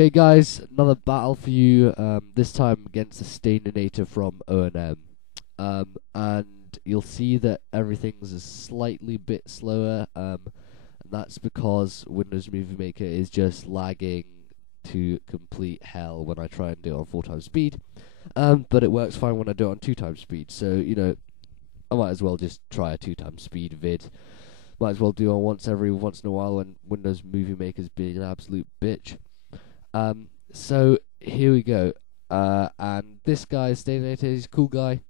Okay, guys, another battle for you. This time against the Staininator from O&M. And you'll see that everything's a slightly bit slower. And that's because Windows Movie Maker is just lagging to complete hell when I try and do it on 4 times speed. But it works fine when I do it on 2 times speed. So, I might as well just try a 2 times speed vid. Might as well do it once in a while when Windows Movie Maker's being an absolute bitch. So here we go. And this guy, Staininator, he's a cool guy.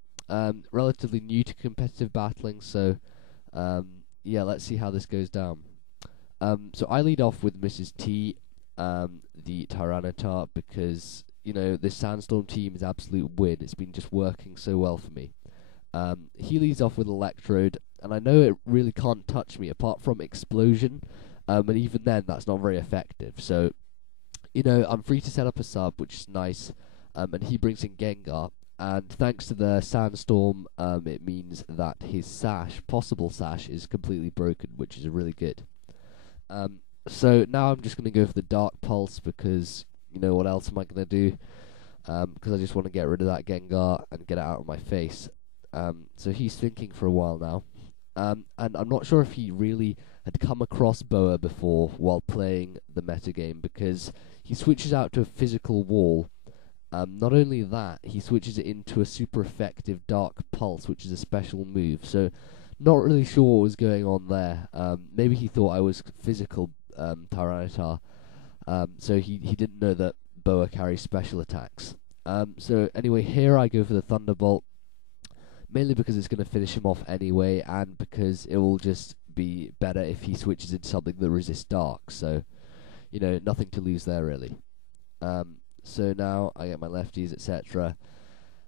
Relatively new to competitive battling, so yeah, let's see how this goes down. So I lead off with Mrs. T, the Tyranitar, because this Sandstorm team is absolute win. It's been just working so well for me. He leads off with Electrode, and I know it really can't touch me apart from Explosion, and even then that's not very effective. So I'm free to set up a sub, which is nice, and he brings in Gengar, and thanks to the Sandstorm, it means that his possible sash, is completely broken, which is really good. So now I'm just going to go for the Dark Pulse, because, what else am I going to do? Because I just want to get rid of that Gengar and get it out of my face. So he's thinking for a while now, and I'm not sure if he really had come across Boa before while playing the metagame, because he switches out to a physical wall. Not only that, he switches it into a super effective Dark Pulse, which is a special move. So, not really sure what was going on there. Maybe he thought I was physical Tyranitar, so he didn't know that Boa carries special attacks. So anyway, here I go for the Thunderbolt, mainly because it's going to finish him off anyway, and because it will just be better if he switches into something that resists Dark. So, nothing to lose there, really. So now I get my lefties, etc.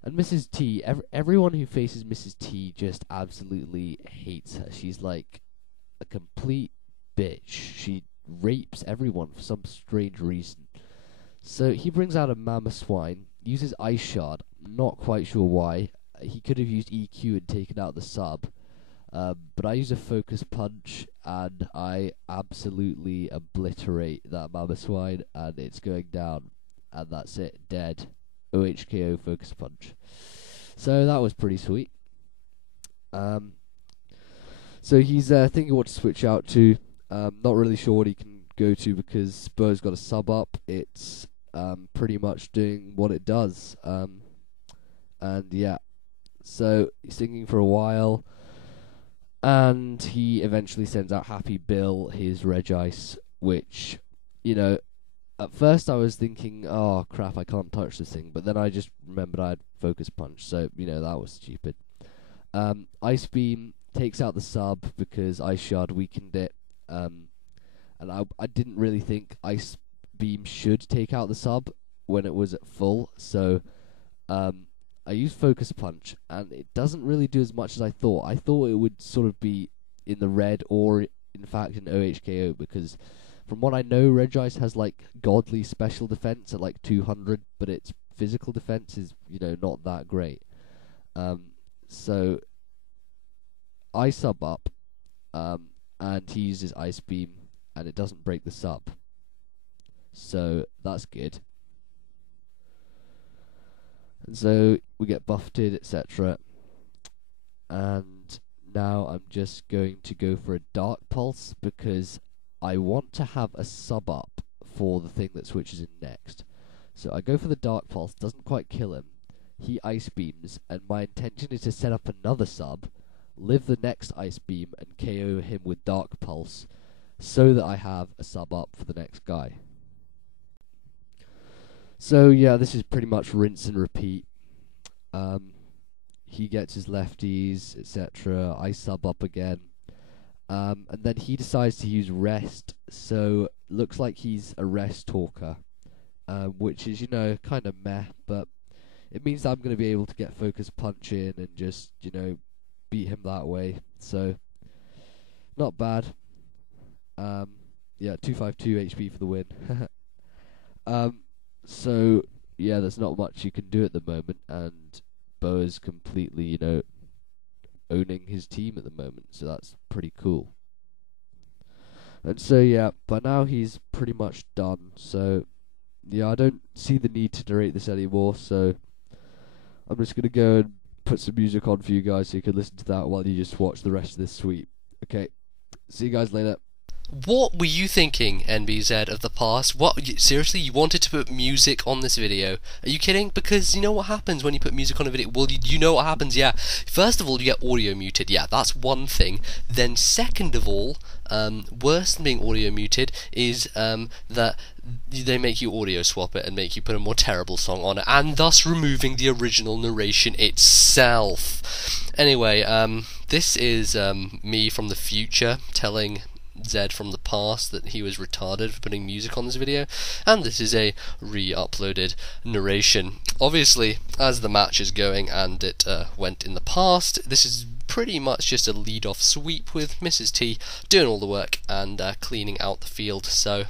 And Mrs. T, everyone who faces Mrs. T just absolutely hates her. She's like a complete bitch. She rapes everyone for some strange reason. So he brings out a Mamoswine, uses Ice Shard, not quite sure why. He could have used EQ and taken out the sub. But I use a Focus Punch, and I absolutely obliterate that Mamoswine, and it's going down. And that's it, dead. OHKO Focus Punch. So that was pretty sweet. So he's thinking what to switch out to. Not really sure what he can go to, because Spur's got a sub up. It's pretty much doing what it does. And yeah. So he's thinking for a while, and he eventually sends out Happy Bill, his Regice, which, at first I was thinking, oh crap, I can't touch this thing, but then I just remembered I had Focus Punch, so, that was stupid. Ice Beam takes out the sub because Ice Shard weakened it, and I didn't really think Ice Beam should take out the sub when it was at full, so I used Focus Punch, and it doesn't really do as much as I thought. I thought it would sort of be in the red, or in fact in OHKO, because from what I know, Regice has like godly special defense at like 200, but its physical defense is, not that great. So I sub up, and he uses Ice Beam, and it doesn't break the sub. So that's good. And so we get buffeted, etc. And now I'm just going to go for a Dark Pulse, because I want to have a sub up for the thing that switches in next. So I go for the Dark Pulse, doesn't quite kill him. He Ice Beams, and my intention is to set up another sub, live the next Ice Beam, and KO him with Dark Pulse, so that I have a sub up for the next guy. So yeah, this is pretty much rinse and repeat. He gets his lefties, etc. I sub up again. And then he decides to use Rest, so looks like he's a Rest Talker, which is, kind of meh, but it means that I'm going to be able to get Focus Punch in and just, beat him that way, so not bad. Yeah, 252 HP for the win. So, yeah, there's not much you can do at the moment, and Boa's completely, owning his team at the moment, so that's pretty cool. And so, yeah, by now he's pretty much done, so yeah, I don't see the need to narrate this anymore, so I'm just gonna go and put some music on for you guys so you can listen to that while you just watch the rest of this sweep. Okay, see you guys later. What were you thinking, Nbz of the past? Seriously, you wanted to put music on this video? Are you kidding? Because you know what happens when you put music on a video? Well, you know what happens, yeah. First of all, you get audio muted, yeah, that's one thing. Then second of all, worse than being audio muted is that they make you audio swap it and make you put a more terrible song on it, and thus removing the original narration itself. Anyway, this is me from the future telling Zed from the past that he was retarded for putting music on this video, and this is a re-uploaded narration. Obviously, as the match is going and it went in the past, this is pretty much just a lead-off sweep with Mrs. T doing all the work and cleaning out the field, so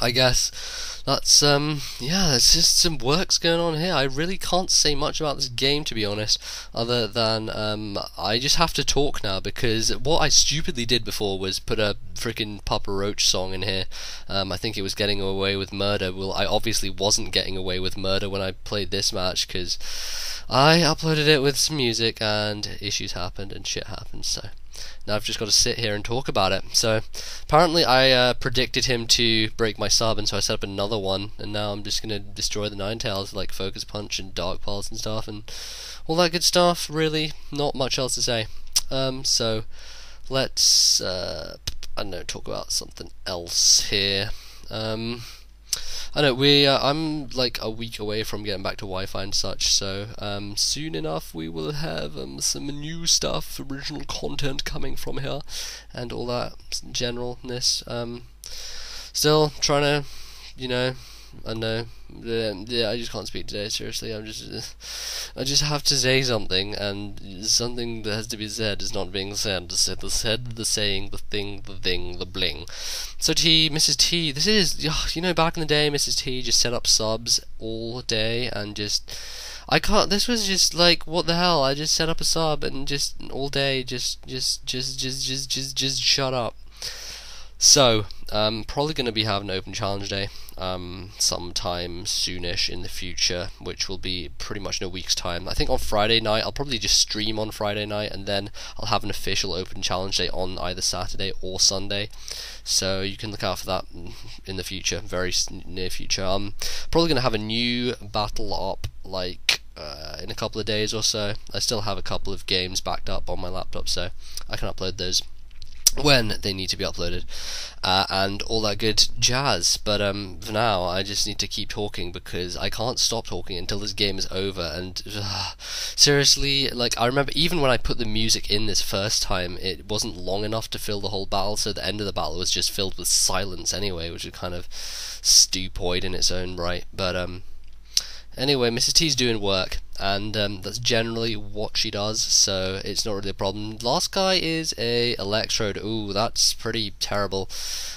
I guess that's, yeah, there's just some works going on here. I really can't say much about this game, to be honest, other than, I just have to talk now, because what I stupidly did before was put a freaking Papa Roach song in here. I think it was Getting Away with Murder. Well, I obviously wasn't getting away with murder when I played this match, because I uploaded it with some music, and issues happened, and shit happened, so now I've just got to sit here and talk about it. So apparently I predicted him to break my sub, and so I set up another one, and now I'm just going to destroy the Ninetales, like Focus Punch and Dark Pulse and stuff and all that good stuff. Really not much else to say. So let's I don't know, talk about something else here. I know I'm like a week away from getting back to Wi-Fi and such, so soon enough we will have some new stuff, original content coming from here, and all that generalness. Still trying to, you know, I know, yeah, I just can't speak today, seriously. I just have to say something, and something that has to be said is not being said. The said, the saying, the thing, the bling. So Mrs. T, this is, you know, back in the day, Mrs. T just set up subs all day, and this was just like, what the hell, I just set up a sub, and just all day, just shut up. So, probably going to be having an open challenge day sometime soonish in the future, which will be pretty much in a week's time. I think on Friday night, I'll probably just stream on Friday night, and then I'll have an official open challenge day on either Saturday or Sunday. So you can look out for that in the future, very near future. I'm probably going to have a new battle up, like, in a couple of days or so. I still have a couple of games backed up on my laptop, so I can upload those when they need to be uploaded, and all that good jazz. But for now, I just need to keep talking, because I can't stop talking until this game is over. And seriously, like, I remember even when I put the music in this first time, it wasn't long enough to fill the whole battle, so the end of the battle was just filled with silence anyway, which is kind of stupoid in its own right. But anyway, Mrs. T's doing work, and that's generally what she does, so it's not really a problem. Last guy is a Electrode. Ooh, that's pretty terrible.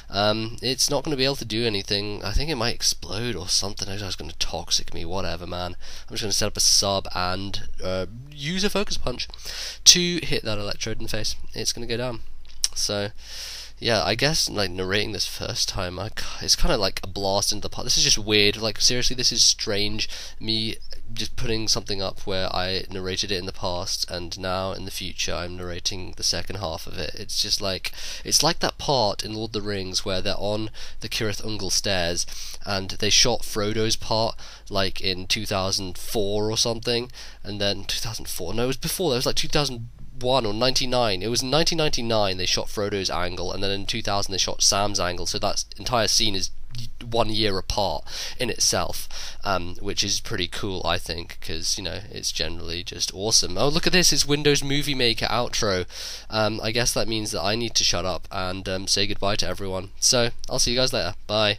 It's not going to be able to do anything. I think it might explode or something. I was going to toxic me, whatever, man. I'm just going to set up a sub and use a Focus Punch to hit that Electrode in the face. It's going to go down. So yeah, I guess, like, narrating this first time, it's kind of like a blast into the past. This is just weird. Like, seriously, this is strange. Me just putting something up where I narrated it in the past, and now in the future I'm narrating the second half of it. It's just like, it's like that part in Lord of the Rings where they're on the Cirith Ungol stairs, and they shot Frodo's part, like, in 2004 or something, and then 2004. No, it was before that. It was like 2001 or 99. It was in 1999 they shot Frodo's angle, and then in 2000 they shot Sam's angle, so that entire scene is 1 year apart in itself, which is pretty cool, I think, because, you know, it's generally just awesome. Oh, look at this, it's Windows Movie Maker outro. I guess that means that I need to shut up and say goodbye to everyone. So I'll see you guys later. Bye.